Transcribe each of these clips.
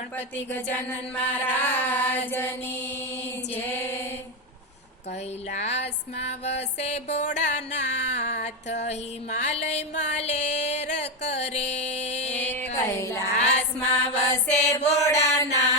ગણપતિ ગજાનન મહારાજની જય કૈલાસમાં વસે ભોળાનાથ હિમાલયમાં લેર કરે. કૈલાસમાં વસે ભોળાનાથ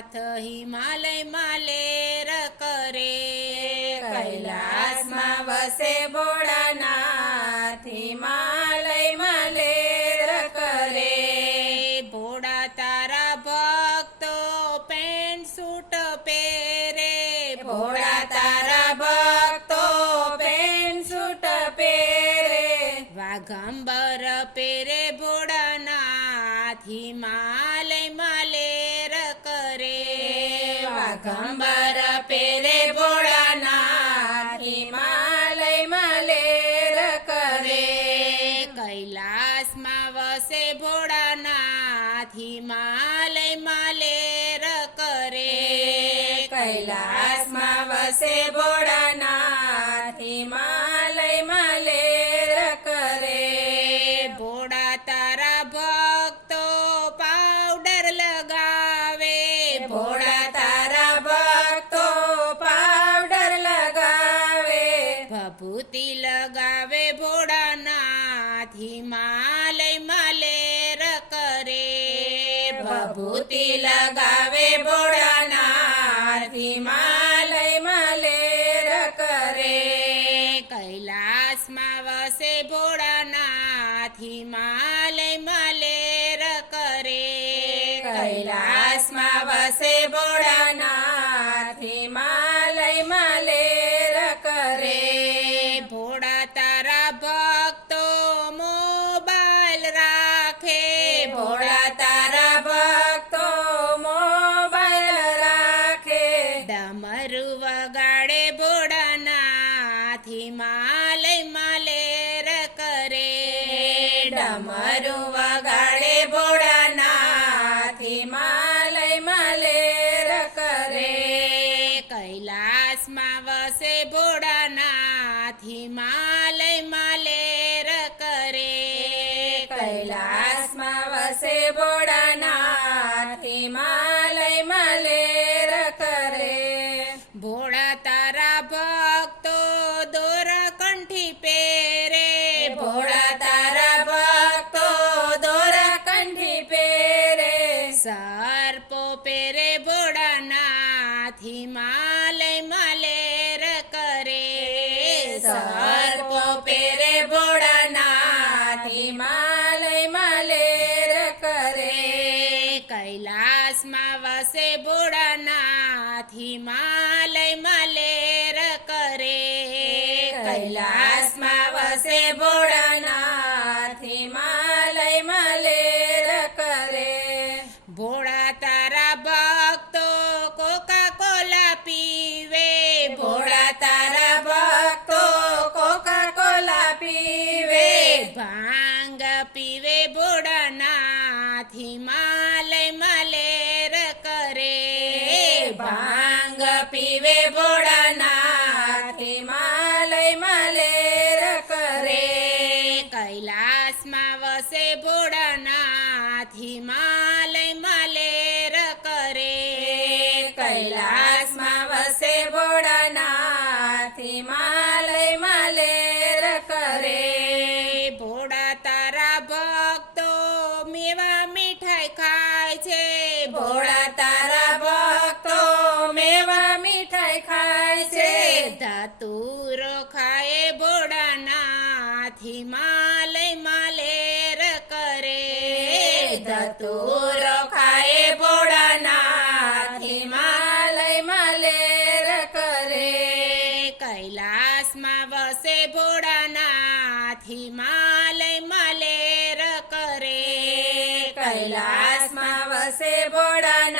ભોળાનાથ હિમાલય માલેર કરે કૈલાસમાં વસે ભોળાનાથ હિમાલય માલેર કરે ભોળા તારા ભક્તો પેન્ટ સૂટ પહેરે. ભોળા તારા ભક્તો પેન્ટ સૂટ પહેરે. વાઘંબર પહેરે ભોળાનાથ હિમાલયમાં વાઘંબર પેરે ભોળાનાથ હિમાલય મલેર કરે. કૈલાસમાં વસે ભોળાનાથ હિમાલય મલેર કરે. કૈલાસમાં વસે ભોળાનાથ ભભૂતિ લગાવે ભોળાનાથ હિમાલયમાં લેર કરે. કૈલાસમાં વસે ભોળાનાથ હિમાલયમાં વગાડે ભોળાનાથ હિમાલયમાં સર્પો પેરે ભોળાનાથ હિમાલય મલેર કરે. સર્પો પેરે ભોળાનાથ હિમાલય મલેર કરે. કૈલાસમાં વસે ભોળાનાથ હિમાલય મલેર કરે. કૈલાસમાં ભોળાનાથ હિમાલય મલેર કરે કૈલાસમાં વસે ભોળાનાથ હિમાલય મલેર કરે. ભોળા તારા ભક્તો મેવા મીઠાઈ ખાય છે. ભોળા તારા ભક્તો મેવા મીઠાઈ ખાય છે. ધતુરો વસે